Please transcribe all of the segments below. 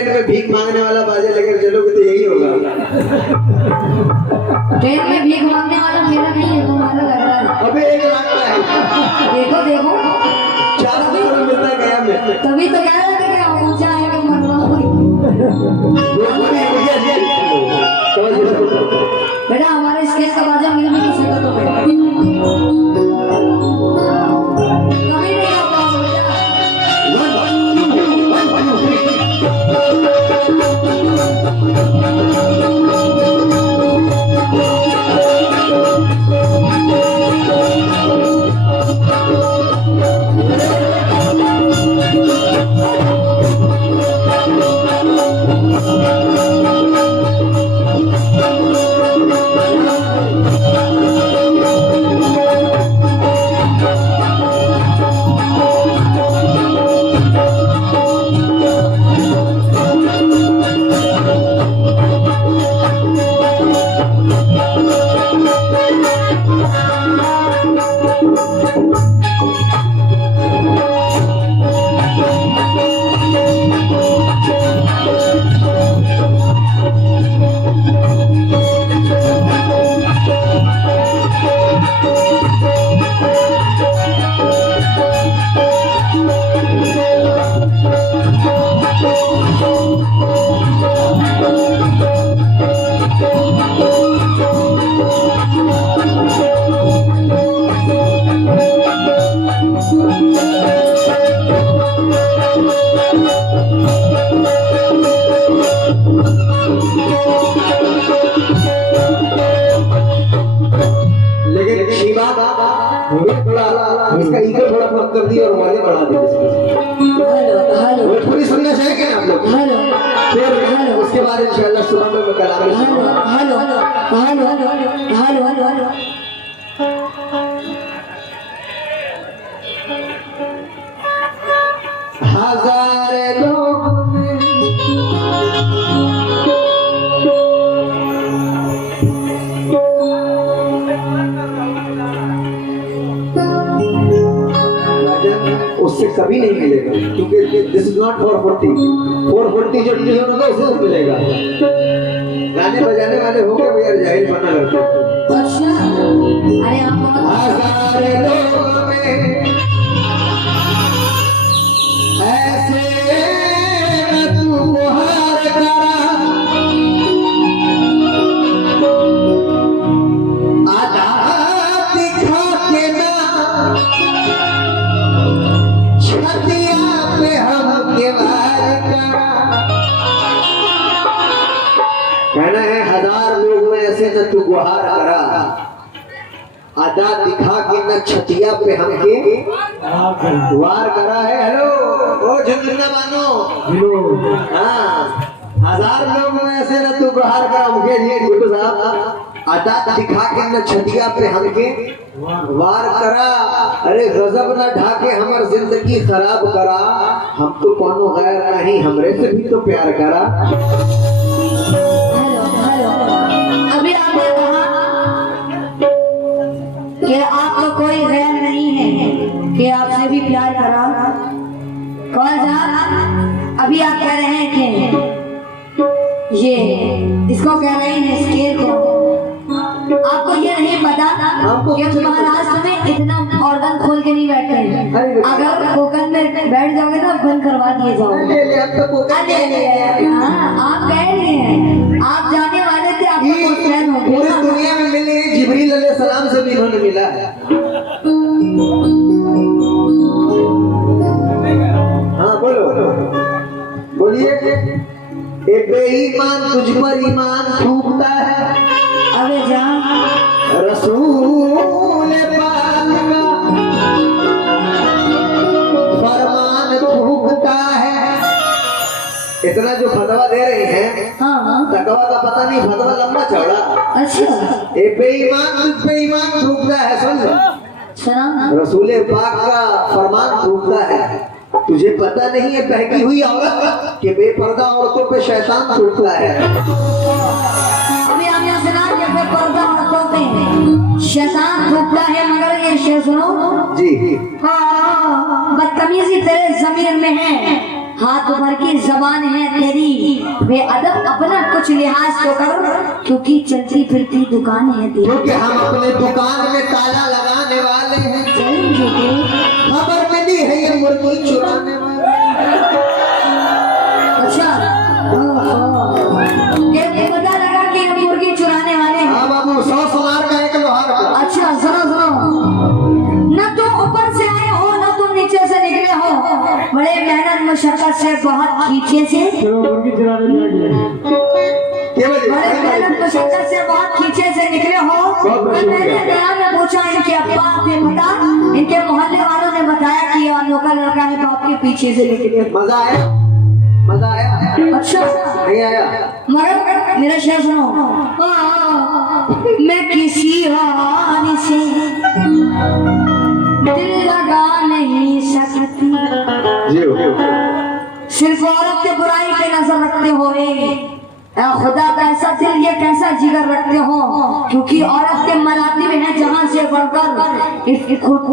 Train में भीख मांगने वाला बाजे लेकर चलोगे तो यही होगा। ट्रेन में भीख मांगने वाला मेरा नहीं है, तुम्हारा लग रहा है। अबे 1 लाख का है। देखो देखो 4 करोड़ मिलता है गया में। तभी तो कह रहे थे कि ऊंचा है कि मरवा बेटा हमारे स्केच का बाजा मिल भी नहीं सकता तो बेटा कभी नहीं आ पाओगे बेटा। इसका ईगो थोड़ा कम कर दिया और वाले बढ़ा दिया। भोजपुरी सुनना चाहेंगे आप लोग? फिर उसके बाद इंशाल्लाह सुबह में कलाम हजार लोग उससे कभी नहीं मिलेगा, क्योंकि दिस इज नॉट 440 जो ट्यून होगा उससे मिलेगा। गाने बजाने वाले हो गए भैया, जाहिर बनना लगता है। अच्छा अरे हजार लोगों में ऐसे तू हार करा, आधा दिखा के ना छतिया पे हम के वार करा। कहना है 1000 लोग में ऐसे न तू गुहार करा, आधा दिखा के न छतिया पे हमके वार करा है। हेलो ओ झुंझुना बानो, हाँ 1000 लोग में ऐसे न तू गुहार करा मुझे ये गुड्डू साहब, आधा दिखा के न छतिया पे हमके वार करा। अरे गजब ना ढाके हमार जिंदगी खराब करा, हम तो कोनो गैर नहीं हमरे से भी तो प्यार करा। अभी आपने कहा कि आपका कोई गैर नहीं है कि आपसे भी प्यार करा। कौन जान अभी आप कह रहे हैं कि ये इसको कह रहे हैं स्केल को, आपको ये नहीं पता कि महाराष्ट्र में इतना ऑर्गन खोल के नहीं बैठते हैं। अगर कोकन में बैठ जाओगे तो बंद करवा दिए जाओगे। हाँ आप कह रहे हैं, आप जाने वाले थे, आपको चैन हो गया। पूरी दुनिया में मिले जिब्रील अलैहिस्सलाम से भी इन्होंने मिला है। हाँ बोलो बोलिए। बेईमान तुझ पर ईमान थूकता है, अबे जान रसूल पाक का फरमान थूकता है। इतना जो फतवा दे रहे हैं, हाँ तकवा का पता नहीं, फतवा लंबा चौड़ा। अच्छा ए बेईमान तुझ पे ईमान थूकता है, समझ, रसूल पाक का फरमान थूकता है। तुझे पता नहीं है बहकी हुई औरत के बेपर्दा औरतों पे शैतान थूकता है। अभी हमने सुना कि बेपर्दा औरतों पे शैतान थूकता है, मगर ये शेर सुनो जी। हाँ बदतमीजी तेरे जमीर में है, हाथ भर की जबान है तेरी, बेअदब अपना कुछ लिहाज तो कर, क्योंकि चलती फिरती दुकान है तेरी। क्योंकि हम अपने दुकान में ताला लगाने वाले हैं। चल झूठे। खबर मिली है ये मुर्गी चुराने वाले। अच्छा ये पता लगा कि हम मुर्गी चुराने वाले हैं। हाँ बाबू, 100 सोनार का एक लोहार का। अच्छा सुनो, न तुम ऊपर से आए हो न तुम नीचे से निकले हो, बड़े मेहनत मशक्कत से बहुत खींचे से, बड़े मेहनत मशक्कत से बहुत खींचे से निकले हो। और मैंने नया में पूछा इनके अब्बा ने बता, इनके मोहल्ले वालों ने बताया कि ये अनोखा लड़का है, तो आपके पीछे से निकले। मजा आया? मजा आया? अच्छा नहीं आया? मगर मेरा शेर सुनो। मैं किसी हानि से दिल लगा नहीं सकती, सिर्फ औरत के बुराई पे नजर रखते हुए खुदा कैसा दिल ये कैसा जिगर रखते हो, क्योंकि औरत के मरातिब है जहां से बढ़कर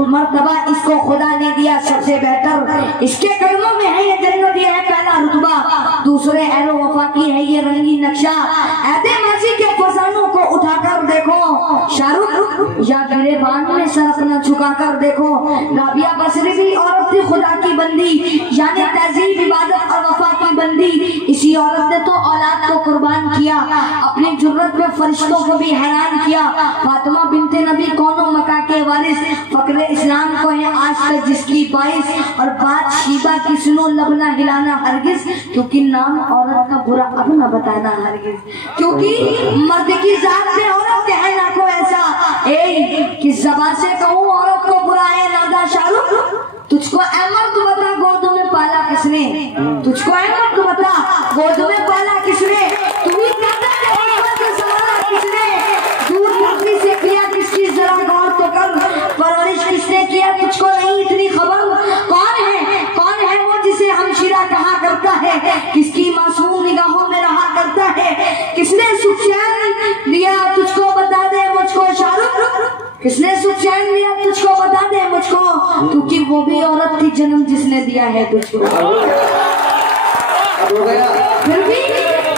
मर्तबा इसको खुदा ने दिया सबसे बेहतर। इसके कदमों में है ये जन्नत, ये है पहला रुतबा, दूसरे एरो वफा की है ये रंगीन नक्शा। ऐसे माजी के फसानों को उठाकर देखो, शाहरुख या गिरेबान में सर अपना झुकाकर देखो। राबिया बसरी भी औरत थी खुदा की बंदी, यानी तहजीब इबादत और वफा की बंदी। इसी औरत ने तो औलाद को कुर्बान किया, अपनी जुर्रत में फरिश्तों को भी हैरान किया। फातिमा बिनते नबी कौनो मका के वारिस, फक्रे इस्लाम को है आज तक जिसकी 22। और बात शीबा की सुनो, लबना हिलाना हरगिज, क्योंकि नाम औरत का बुरा अब न बताना हरगिज, क्योंकि मर्द की जात में औरत के है ना को ऐसा। किस जबान से कहूँ औरत को बुरा है नादा शाहरुख, तुझको अहमद बता गोद में पाला किसने, तुझको अहमद बता गोद में पाला किसने, तू ही कहता है के सवाल किसने, दूर धरती से किया किसकी जरा गौर तो कर, परवरिश किसने किया तुझको नहीं इतनी खबर। कौन है वो जिसे हमशिरा कहा करता है, किसकी मासूम निगाहों में रहा करता है, किसने सुख चैन दिया तुझको बता दे मुझको शाहरुख, किसने सुख चैन दिया तुझको बता दे मुझको, क्योंकि वो भी औरत थी जन्म जिसने दिया है तुझको।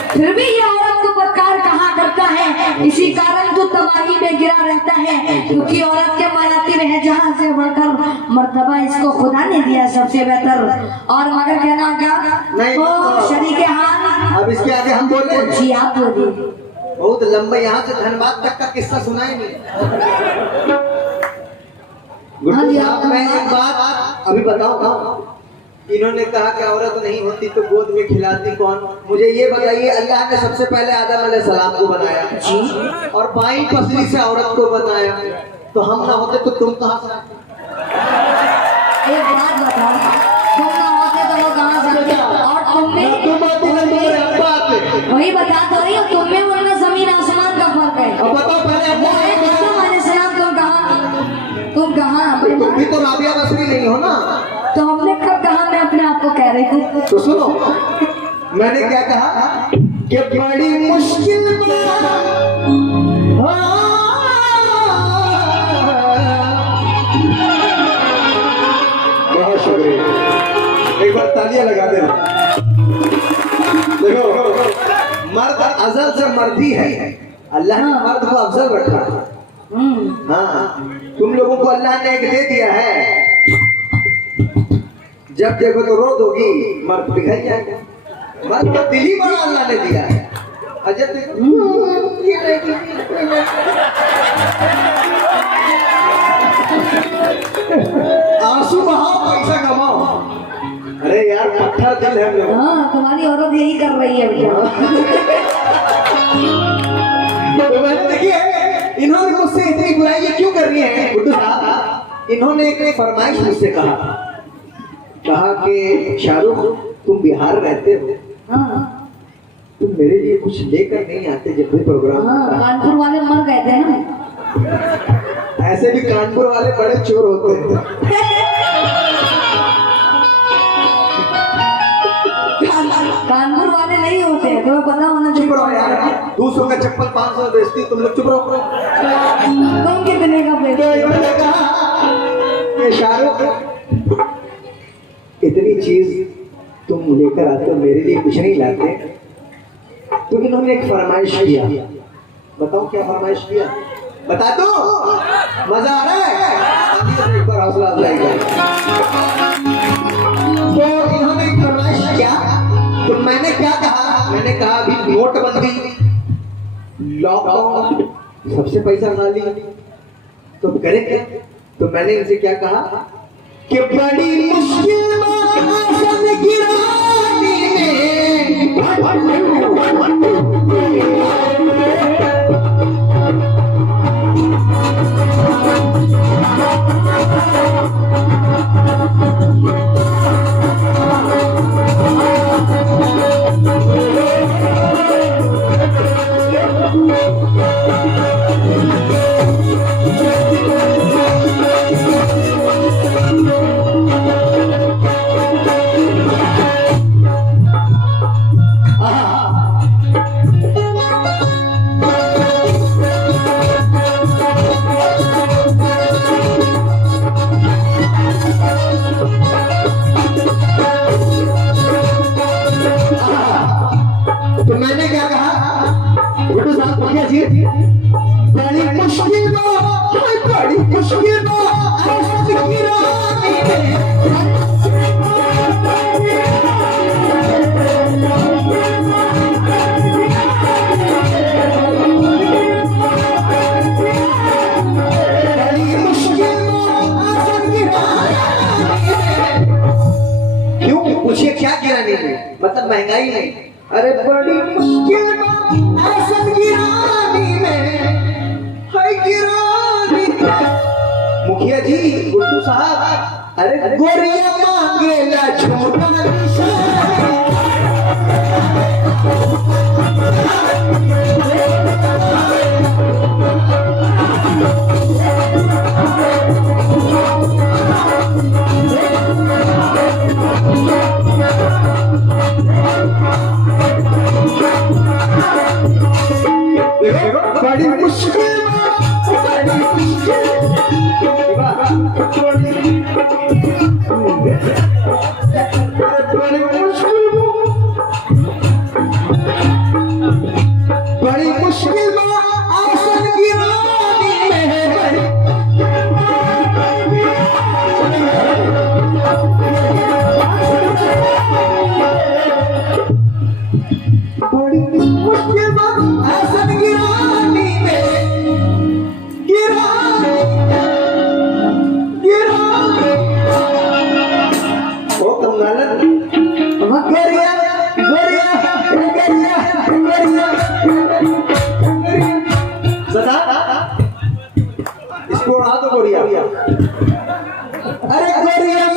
फिर भी ये औरत को बदकार कहा करता है, इसी कारण तो तबाही में गिरा रहता है, क्योंकि औरत के मरातिब है जहां से बढ़कर मर्तबा इसको खुदा ने दिया सबसे बेहतर। और मगर कहना क्या तो शरीके हाल, अब इसके आगे हम बोले जी आप बोलिए। बहुत लंबा, यहाँ से धनबाद तक का किस्सा सुनाए नहीं। मैं एक बात अभी बताऊंगा, इन्होंने कहा कि औरत नहीं होती तो गोद में खिलाती कौन। मुझे ये बताइए, अल्लाह ने सबसे पहले आदम अलैहिस्सलाम को बनाया जी, और बाई पसली से औरत को बनाया, तो हम ना होते तो तुम कहाँ से आते? एक बात बताओ, तुम ना होते तो वो कहाँ से आते? और वही बता तो रही हो, तुम में वरना जमीन आसमान का फर्क है। अब बताओ पहले तुम कहाँ? तुम भी तो राबिया बसरी नहीं हो ना, तो हमने कब कहा? मैं अपने आप को कह रही थी। तो सुनो, मैंने क्या कहा कि बड़ी मुश्किल बहुत शुक्रिया, एक बार तालियां लगा देना। देखो, मर्द अज़ल से मर्द ही है, अल्लाह ने मर्द को अफजल रखा है। हाँ, तुम लोगों को अल्लाह ने एक दे दिया है, जब देखो तो रो दोगी, मर्द पिघल जाएगा। मर्द को दिल ही बड़ा अल्लाह ने दिया है। अजब आंसू बहाओ, पैसा कमाओ। अरे यार पत्थर दिल है लोग। हाँ, तुम्हारी औरत यही कर रही है भैया। तो मैंने देखिए, इन्होंने मुझसे इतनी बुराई क्यों कर रही है बुड्ढू साहब। इन्होंने एक फरमाइश मुझसे कहा कि शाहरुख तुम बिहार रहते हो, तुम मेरे लिए कुछ लेकर नहीं आते जब भी प्रोग्राम। कानपुर वाले मर गए थे ना, ऐसे भी कानपुर वाले बड़े चोर होते हैं। कानपुर वाले नहीं होते, तुम्हें पता होना चाहिए यार। 200 का चप्पल 500 बेचती, तुम लोग चुप रहो। तुम कितने का बेचते? शाहरुख इतनी चीज तुम लेकर आते हो, मेरे लिए कुछ नहीं लाते। तो इन्होंने एक फरमाइश किया, बताओ क्या फरमाइश किया, बता दो, मजा आ रहा है, एक बार हौसला अफजाई कर। तो इन्होंने एक फरमाइश किया, तो मैंने क्या कहा, मैंने कहा अभी नोटबंदी, लॉकडाउन, सबसे पैसा ना ली तो करें क्या। तो मैंने इनसे क्या कहा कि बड़ी मुश्किल पूछिए क्या गिरानी है, मतलब महंगाई नहीं, अरे बड़ी मुश्किल मुखिया जी, गुड्डू साहब, अरे गोरिया मांगेला छोटा बड़ी मुश्किल इसको उड़ा दो गोरिया, अरे गोरिया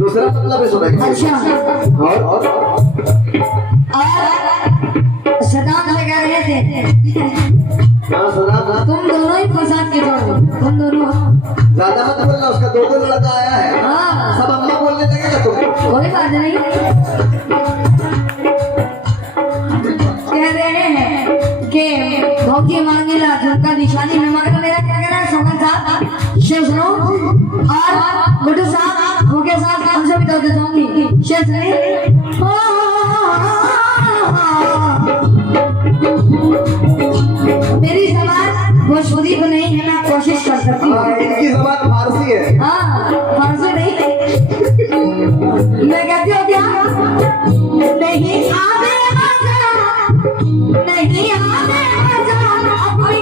दूसरा मतलब है सुना। अच्छा, और सदाम से कह रहे थे तुम दोनों ही फसाद के जोड़, तुम दोनों ज्यादा मत बोलना, उसका दो लड़का आया है। हाँ, सब अम्मा बोलने लगेगा तुम, कोई बात नहीं। कह रहे हैं कि भौजी मांगेला झुमका निशानी में, मगर मेरा क्या कहना है सोमन साहब, शेर सुनो, और गुड्डू साहब भूखे साहब हमसे भी दर्द दूंगी, शेर सुनिए। मेरी जबान भोजपुरी तो नहीं है, मैं कोशिश कर सकती हूँ। इनकी जबान फारसी है। हाँ, फारसी नहीं, मैं कहती हूँ क्या, नहीं आवे मजा, नहीं आवे मजा अपनी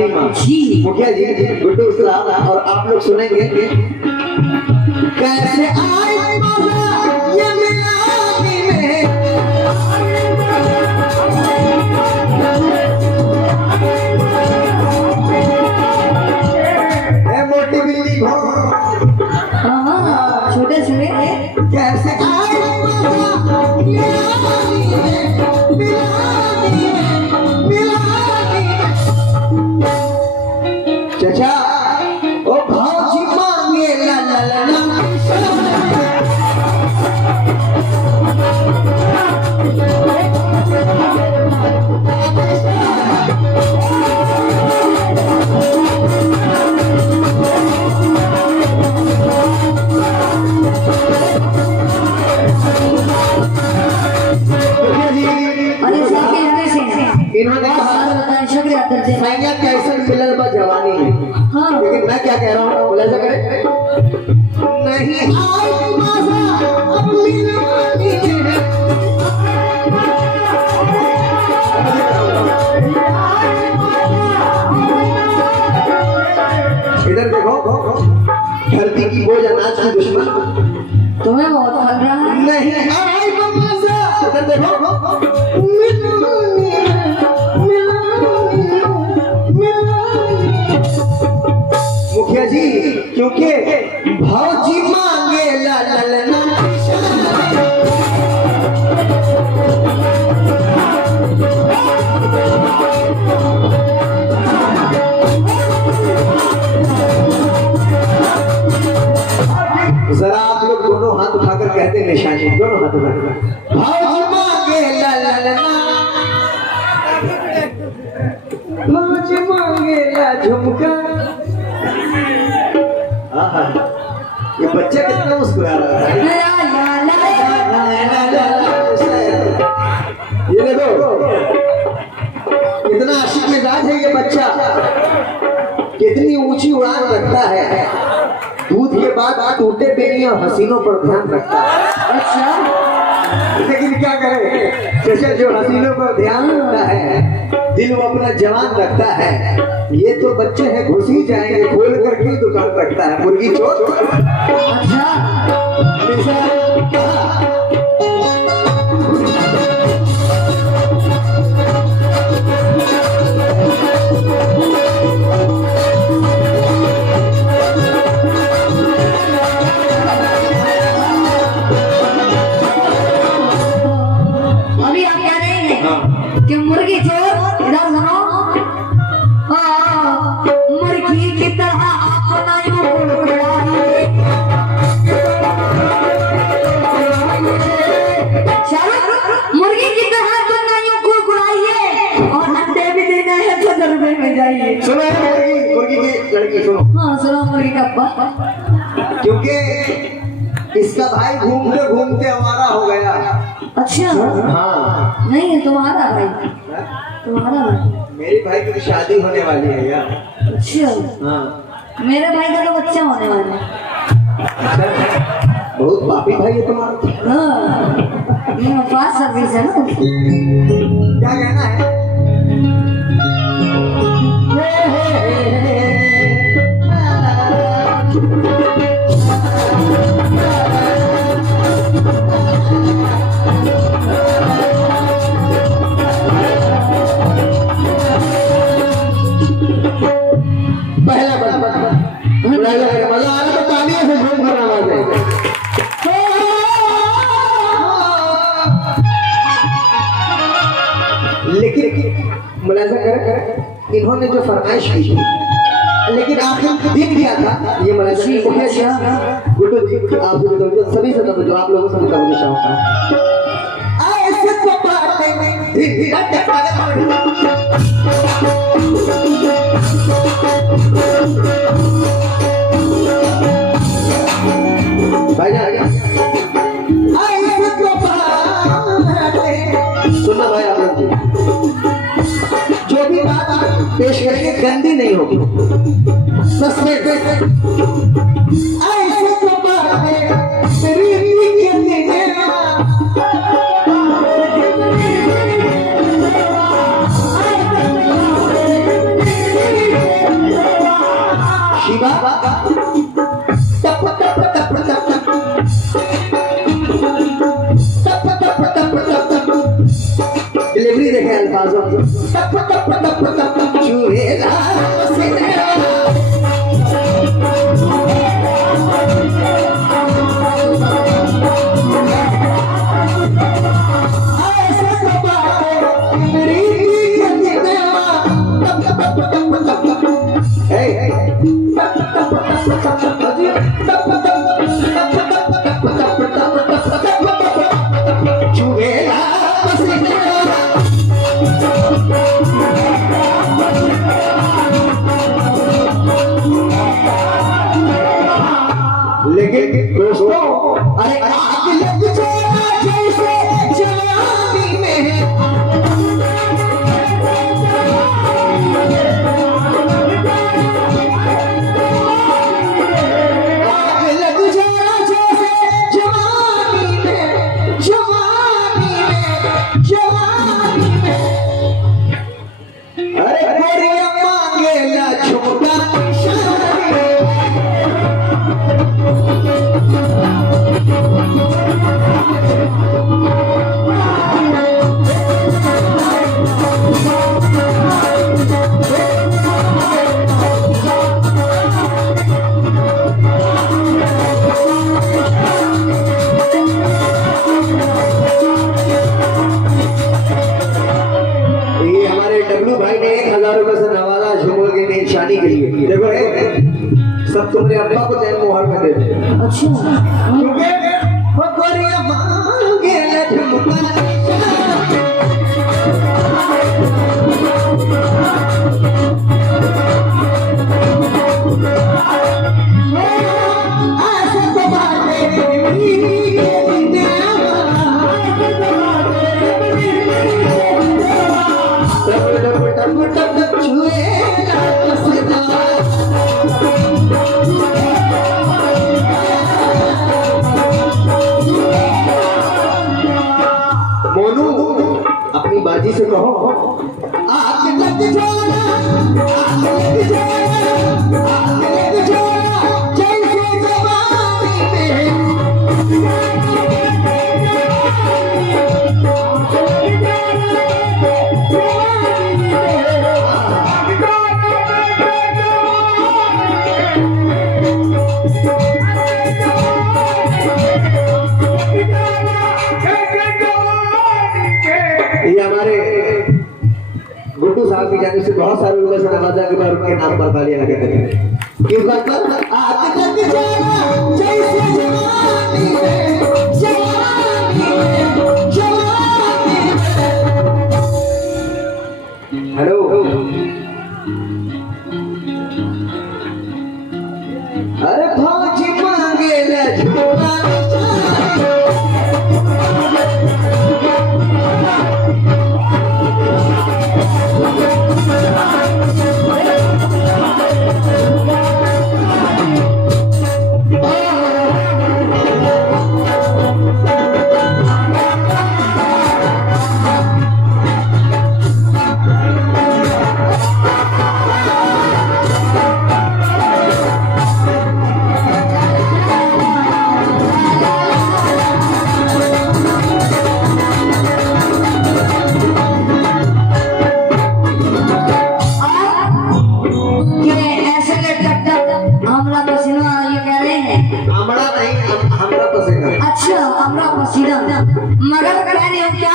जवानी माँ जी। मुखिया जी गुड्डू साहब और आप लोग सुनेंगे कैसे आए मजा ये मिलानी में मोटी बिल्ली हो हाँ छोटे छोटे कैसे आए मजा मिलानी में मिलानी में मिलानी में चाचा ओ भाजी मांगे ला ला ला ला इन्होंने कहा शुक्रिया करते हैं। सैया कैसे मिलल बा जवानी में हाँ लेकिन मैं क्या कह रहा हूँ बोला ऐसा करे नहीं आई मजा अब मिलानी में इधर देखो धरती की बोझ अनाज की दुश्मन तुम्हें बहुत खल रहा है। नहीं आई मजा इधर देखो मुखिया जी क्योंकि भौजी मांगे ला ला ला ला जरा आप लोग दोनों हाथ उठाकर कहते हैं निशानी दोनों हाथ उठाकर भौजी मांगे ला ला ला भौजी मांगे ला झुमका आहा, ये बच्चा कितना मुस्कुरा रहा है ये देखो कितना आशिक मिजाज है ये बच्चा कितनी ऊंची उड़ान रखता है दूध के बाद टूटे बेनी और हसीनों पर ध्यान रखता है अच्छा लेकिन क्या करे जैसे जो हसीनों पर ध्यान रखता है दिल वो अपना जवान रखता है ये तो बच्चे हैं घुस ही जाएंगे खोल करके दुकान रखता है मुर्गी चोर अभी आप कह रहे हैं कि मुर्गी चोर इधर सुनो मुर्गी की तरह अपना यूं कुड़कुड़ाइए मुर्गी की तरह अपना यूं कुड़कुड़ाइए और अंडे भी देना है तो दरबे में जाइए सुनो मुर्गी की लड़की सुनो हाँ सुनो मुर्गी का अब्बा क्योंकि इसका भाई घूमते घूमते हमारा हो गया अच्छा हाँ नहीं है तुम्हारा भाई तुम्हारा भाई मेरे भाई की शादी होने वाली है यार अच्छा हाँ मेरे भाई का तो बच्चा होने वाला है अच्छा बहुत पापी भाई है तुम्हारा हाँ ये फास्ट सर्विस है ना क्या कहना है पहला मजा आ रहा तो तालियों से झूम कर आवाज लेकिन मुलाजा कर इन्होंने जो फरमाइश की थी लेकिन आखिर दिन क्या था ये मुलाजा गुड्डू जी आप सभी से जो आप लोगों से मुझे शौक है ऐसे तो बातें भाई सुनना भाई आप लोग जो भी बात पेश करेंगे गंदी नहीं होगी सस्पेंस ऐसे तो बातें शिवा टप टप टप टप टप डिलीवरी देखे अल्फाजों टप टप टप टप चूहेला पसीना लेकिन दोस्तों अरे आग लग जाए जैसे जवानी में आग लग जाए जैसे जवानी में जवानी में जवानी में अरे गोरिया मांगेला झुमका निशानी के लिए देखो सब तुम्हारे अब्बा को देन मुहर में दे दे अच्छा क्योंकि वो गोरिया मांगे लठमुका मोनू अपनी बाजी से कहो आग लग जाना आग लग जाना आग लग जाना जैसे जवानी में ये हमारे गुड्डू साहब की जाने से बहुत सारे लोगों से नवाजा के बाद उनके नाम पर तालियां लगे थे क्यों बात पर आग लग जाना जैसे जवानी में जवानी में जवानी में हेलो अरे फौजी मांगे लछुआ मगर कहने हो क्या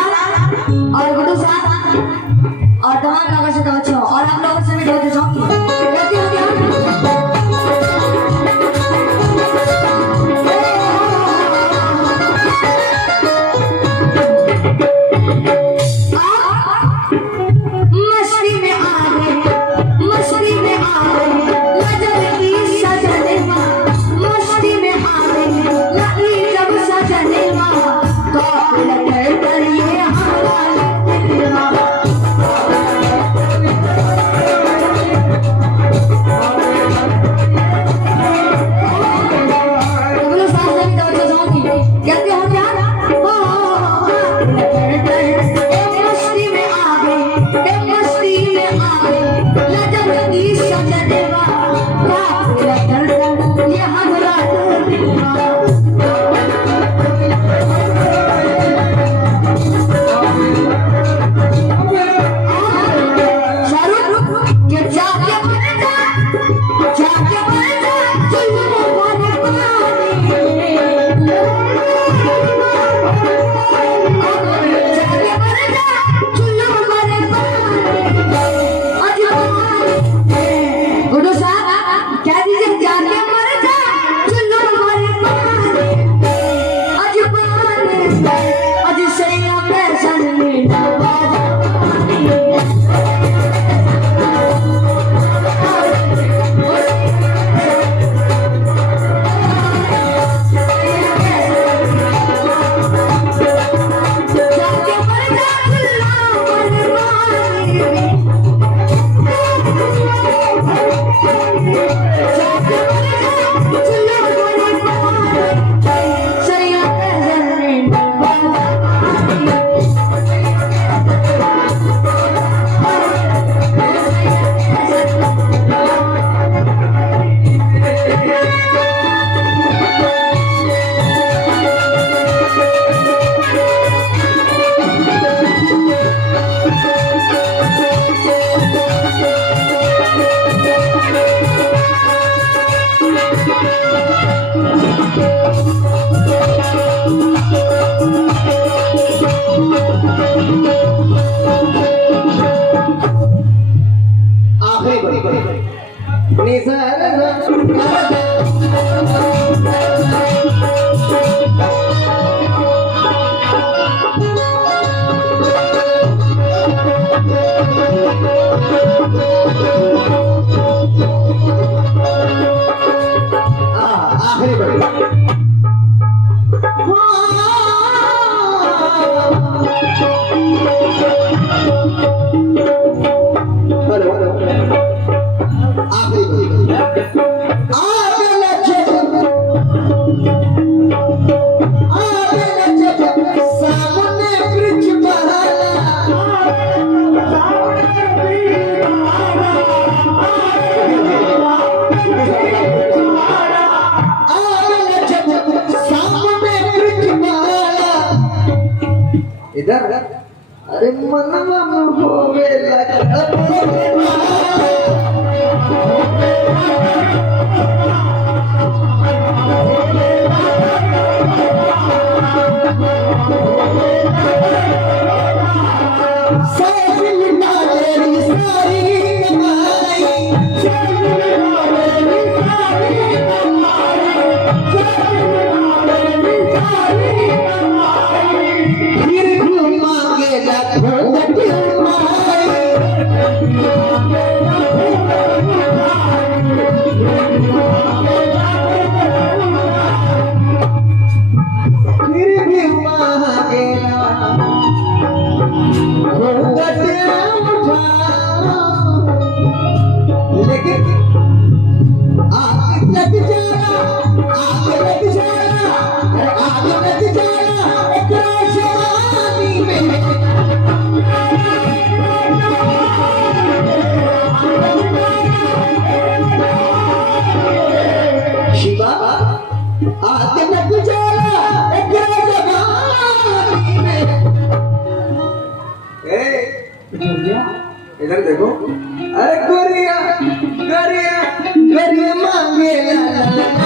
और गुरु साहब और तमाम लोगों से दो और हम लोगों से भी दो कहती हो क्या मस्ती में आ गए मस्ती में आ गए नजर की सजने मस्ती में आ गए लगी जब सजने इधर अरे मनवा में होवे इधर देखो अरे गोरिया गोरिया गोरिया मांगे ला ला ला